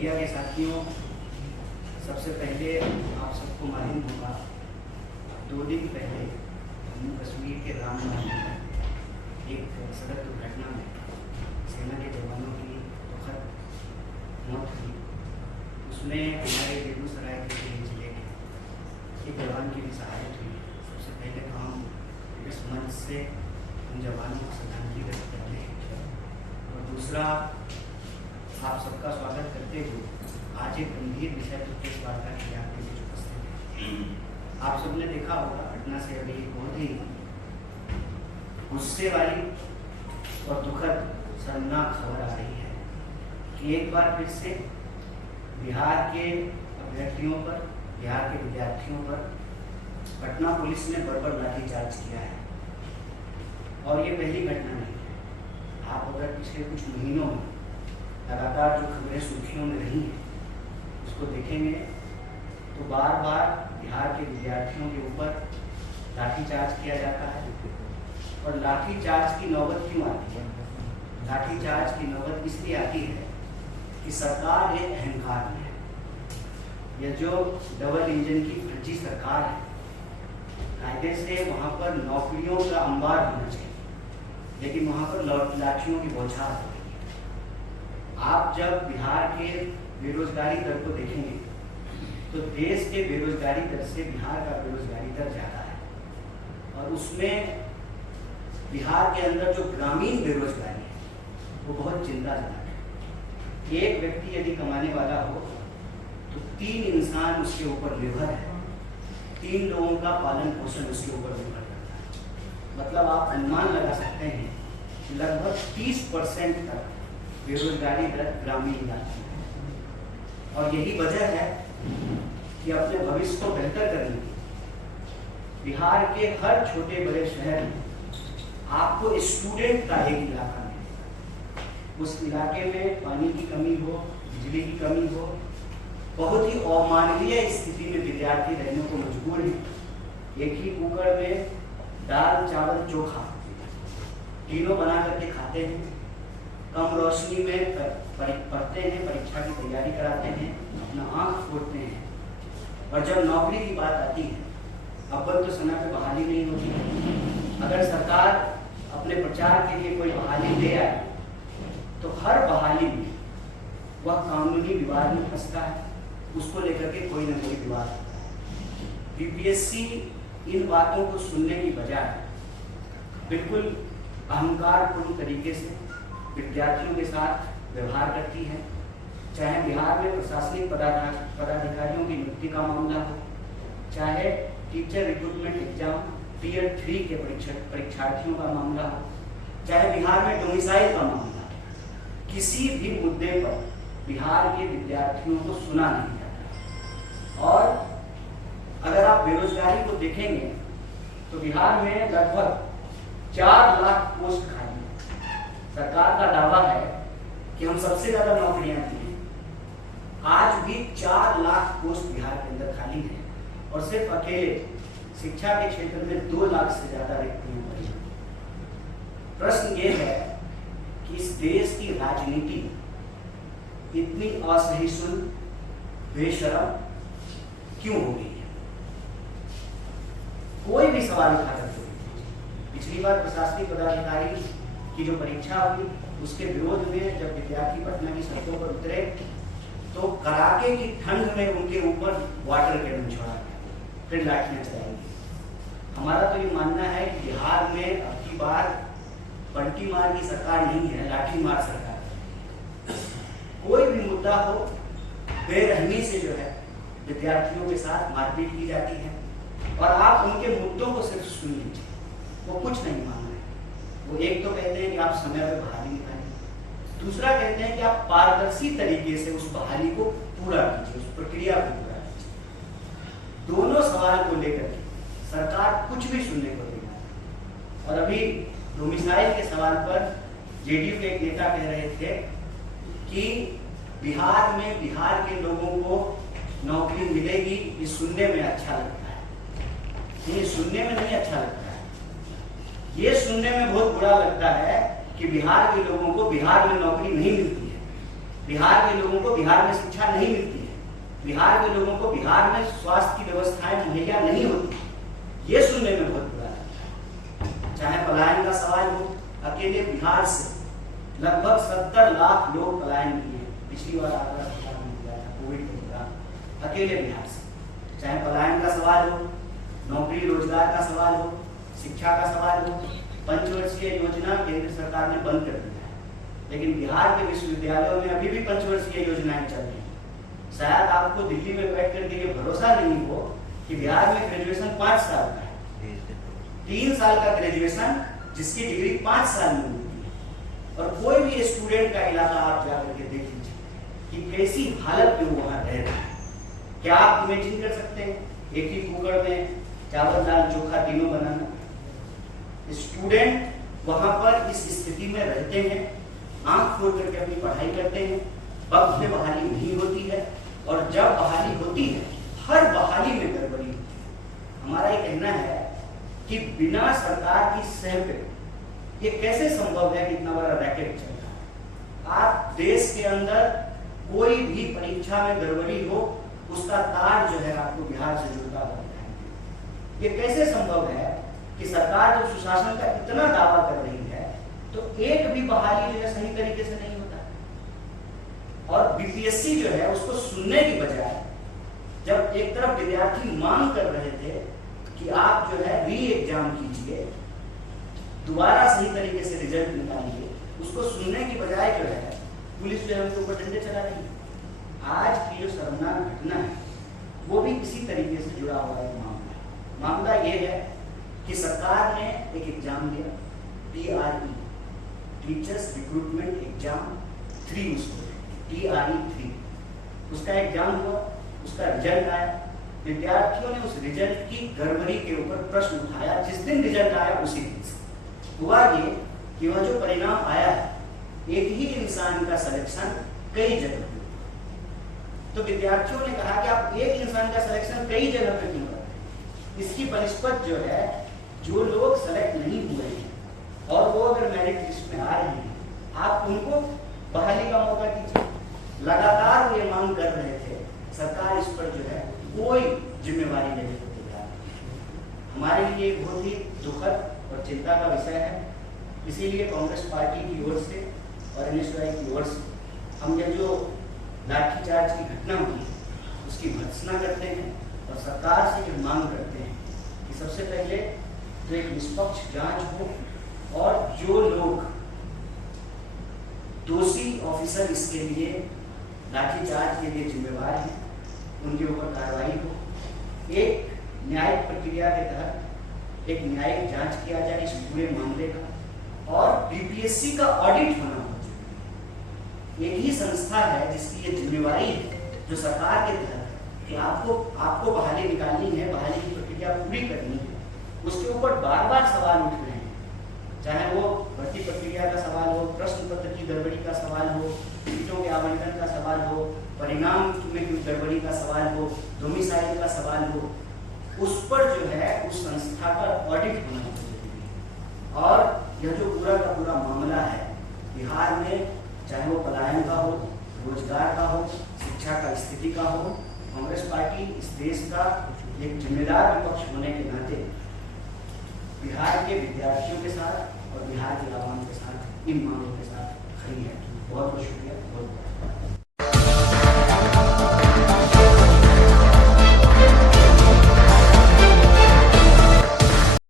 Media के साथियों, सबसे पहले आप सबको मालूम होगा 2 दिन पहले जम्मू कश्मीर के रामबन में एक सड़क दुर्घटना में सेना के जवानों की दुखद मौत हुई। उसमें हमारे बेगूसराय के जिले के एक जवान की भी सहायता हुई। सबसे पहले तो हम इस मंच से उन जवानों को श्रद्धांजलि व्यक्त करते हैं और दूसरा आप सबका स्वागत करते हुए आज एक गंभीर विषय पर प्रेस वार्ता की आपके बीच उपस्थित है। आप सबने देखा होगा घटना से अभी बहुत ही गुस्से वाली और दुखद शर्मनाक खबर आ रही है कि एक बार फिर से बिहार के अभ्यर्थियों पर, बिहार के विद्यार्थियों पर पटना पुलिस ने बर्बर लाठीचार्ज किया है। और ये पहली घटना नहीं है। आप अगर पिछले कुछ महीनों में लगातार जो खबरें सुर्खियों में रही हैं उसको देखेंगे तो बार बार बिहार के विद्यार्थियों के ऊपर लाठीचार्ज किया जाता है। और लाठीचार्ज की नौबत क्यों आती है? लाठीचार्ज की नौबत इसलिए आती है कि सरकार एक अहंकार में है। यह जो डबल इंजन की फर्जी सरकार है, कायदे से वहाँ पर नौकरियों का अंबार होना चाहिए, लेकिन वहाँ पर लाठियों की बौछार हो रही है। आप जब बिहार के बेरोजगारी दर को देखेंगे तो देश के बेरोजगारी दर से बिहार का बेरोजगारी दर ज़्यादा है। और उसमें बिहार के अंदर जो ग्रामीण बेरोजगारी है वो बहुत चिंताजनक है। एक व्यक्ति यदि कमाने वाला हो तो 3 इंसान उसके ऊपर निर्भर है, 3 लोगों का पालन पोषण उसके ऊपर निर्भर करता है। मतलब आप अनुमान लगा सकते हैं कि लगभग 30% तक बेरोजगारी दर ग्रामीण इलाकों में है। और यही वजह है कि अपने भविष्य को बेहतर करने के बिहार के हर छोटे बड़े शहर में आपको स्टूडेंट का एक इलाका मिलेगा। उस इलाके में पानी की कमी हो, बिजली की कमी हो, बहुत ही अमानवीय स्थिति में विद्यार्थी रहने को मजबूर है। एक ही कुकर में दाल चावल चोखा तीनों बना करके खाते हैं, कम रोशनी में पढ़ते हैं, परीक्षा की तैयारी कराते हैं, अपना आंख फोड़ते हैं। और जब नौकरी की बात आती है, अव्वल तो समय पे बहाली नहीं होती। अगर सरकार अपने प्रचार के लिए कोई बहाली ले आए तो हर बहाली में वह कानूनी विवाद में फंसता है, उसको लेकर के कोई न कोई विवाद होता है। बीपीएससी इन बातों को सुनने की बजाय बिल्कुल अहंकारपूर्ण तरीके से विद्यार्थियों के साथ व्यवहार करती है। चाहे बिहार में प्रशासनिक पदाधिकारियों की नियुक्ति का मामला हो, चाहे टीचर रिक्रूटमेंट एग्जाम टीयर 3 के परीक्षार्थियों का मामला हो, चाहे बिहार में डोमिसाइल का मामला हो, किसी भी मुद्दे पर बिहार के विद्यार्थियों को सुना नहीं जाता। और अगर आप बेरोजगारी को देखेंगे तो बिहार में लगभग 4 लाख पोस्ट खाली है। सरकार का दावा है कि हम सबसे ज्यादा नौकरियां दी हैं। आज भी 4 लाख पोस्ट बिहार के अंदर खाली है और सिर्फ अकेले शिक्षा के क्षेत्र में 2 लाख से ज्यादा रिक्तियां पड़ी हैं। प्रश्न ये है कि इस देश की राजनीति इतनी असहिष्णु, बेशरम क्यों हो गई है? कोई भी सवाल उठा करके पिछली बार प्रशासनिक पदाधिकारी की जो परीक्षा हुई उसके विरोध में जब विद्यार्थी पटना की सड़कों पर उतरे तो कड़ाके की ठंड में उनके ऊपर वाटर कैनन छोड़ा गया, फिर लाठियां चलाई गई। हमारा तो ये मानना है कि बिहार में अब की बार बंटी मार की सरकार नहीं है, लाठी मार सरकार है। कोई भी मुद्दा हो, बेरहमी से जो है विद्यार्थियों के साथ मारपीट की जाती है। और आप उनके मुद्दों को सिर्फ सुन लीजिए, वो कुछ नहीं मांग रहे। वो एक तो कहते हैं कि आप समय पर बहाली निकालिए, दूसरा कहते हैं कि आप पारदर्शी तरीके से उस बहाली को पूरा कीजिए, उस प्रक्रिया को पूरा कीजिए। दोनों सवाल को लेकर सरकार कुछ भी सुनने को तैयार है। और अभी डोमिसाइल के सवाल पर जेडीयू के एक नेता कह रहे थे कि बिहार में बिहार के लोगों को नौकरी मिलेगी, ये सुनने में अच्छा लगता है। ये सुनने में नहीं अच्छा लगता है, ये सुनने में बहुत बुरा लगता है कि बिहार के लोगों को बिहार में नौकरी नहीं मिलती है। बिहार के लोगों को बिहार में शिक्षा नहीं मिलती है, बिहार के लोगों को बिहार में स्वास्थ्य की व्यवस्थाएं मुहैया नहीं होती। ये सुनने में बहुत बुरा लगता है। चाहे पलायन का सवाल हो, अकेले बिहार से लगभग 70 लाख लोग पलायन किए, पिछली बार आंकड़ा सरकार ने दिया था कोविड के दौरान, अकेले बिहार से। चाहे पलायन का सवाल हो, नौकरी रोजगार का सवाल हो, शिक्षा का सवाल हो, पंचवर्षीय योजना केंद्र सरकार ने बंद कर दिया है, लेकिन बिहार के विश्वविद्यालयों में अभी भी पंचवर्षीय योजनाएं चल रही हैं। शायद आपको दिल्ली में बैठ करके ये भरोसा नहीं हो कि बिहार में ग्रेजुएशन 5 साल का है, 3 साल का ग्रेजुएशन जिसकी डिग्री 5 साल में मिलती है। और कोई भी स्टूडेंट का इलाका आप जाकर के देख लीजिए कि कैसी हालत में वहां रह रहा है। क्या आप इमेजिन कर सकते हैं एक ही कुकर में चावल दाल चोखा तीनों बनाना? स्टूडेंट वहां पर इस स्थिति में रहते हैं, आंख खोल करके अपनी पढ़ाई करते हैं, वक्त पे बहाली नहीं होती है, और जब बहाली होती है हर बहाली में गड़बड़ी होती है। हमारा ये कहना है कि बिना सरकार की सह पे ये कैसे संभव है कि इतना बड़ा रैकेट चल रहा है? आप देश के अंदर कोई भी परीक्षा में गड़बड़ी हो, उसका तार जो है आपको बिहार से जुड़ता हुआ दिखाई। ये कैसे संभव है कि सरकार जो सुशासन का इतना दावा कर रही है तो एक भी बहाली जो है सही तरीके से नहीं होता है। और बीपीएससी जो है उसको सुनने की बजाय, जब एक तरफ विद्यार्थी मांग कर रहे थे कि आप जो है री एग्जाम कीजिए, दोबारा सही तरीके से रिजल्ट निकालिए, उसको सुनने की बजाय जो है पुलिस जो है उनके ऊपर डंडे चला रही है। आज की जो शर्मनाक घटना है वो भी इसी तरीके से जुड़ा हुआ है। मामला ये है कि सरकार ने एक एग्जाम दिया, TRE, टीचर्स रिक्रूटमेंट एग्जाम 3, उसको TRE 3, उसका एग्जाम हुआ, उसका रिजल्ट आया। विद्यार्थियों ने उस रिजल्ट की गड़बड़ी के ऊपर प्रश्न उठाया। जिस दिन रिजल्ट आया उसी दिन से हुआ ये कि वह जो परिणाम आया है, एक ही इंसान का सिलेक्शन कई जगह हुआ। तो विद्यार्थियों ने कहा कि आप एक इंसान का सिलेक्शन कई जगह पर क्यों करते हैं? इसकी बनिस्बत जो है, जो लोग सेलेक्ट नहीं हुए हैं और वो अगर मेरिट लिस्ट में आ रहे हैं, आप उनको बहाली का मौका दीजिए। लगातार ये मांग कर रहे थे, सरकार इस पर जो है कोई जिम्मेवारी लेने को तैयार नहीं। हमारे लिए बहुत ही दुखद और चिंता का विषय है। इसीलिए कांग्रेस पार्टी की ओर से और NSUI की ओर से हम ये जो लाठीचार्ज की घटना हुई उसकी भर्त्सना करते हैं और सरकार से ये मांग करते हैं कि सबसे पहले तो एक निष्पक्ष जांच हो और जो लोग दोषी ऑफिसर इसके लिए लाठीचार्ज के लिए जिम्मेवार हैं उनके ऊपर कार्रवाई हो। एक न्यायिक प्रक्रिया के तहत एक न्यायिक जांच किया जाए इस पूरे मामले का, और बीपीएससी का ऑडिट होना हो। एक ही संस्था है जिसकी ये जिम्मेवारी है, जो सरकार के तहत कि आपको बहाली निकालनी है, बहाली की प्रक्रिया पूरी करनी है, उसके ऊपर बार बार सवाल उठ रहे हैं। चाहे वो भर्ती प्रक्रिया का सवाल हो, प्रश्न पत्र की गड़बड़ी का सवाल हो, सीटों के आवंटन का सवाल हो, परिणाम में गड़बड़ी का सवाल हो, डोमिसाइल का सवाल हो, उस पर जो है उस संस्था का ऑडिट होना जरूरी है। और यह जो पूरा का पूरा मामला है बिहार में, चाहे वो पलायन का हो, रोजगार का हो, शिक्षा का स्थिति का हो, कांग्रेस पार्टी इस देश का एक जिम्मेदार विपक्ष होने के नाते बिहार के विद्यार्थियों के साथ और बिहार के आवाम के साथ इन मामलों के साथ खड़ी है। बहुत बहुत शुक्रिया। बहुत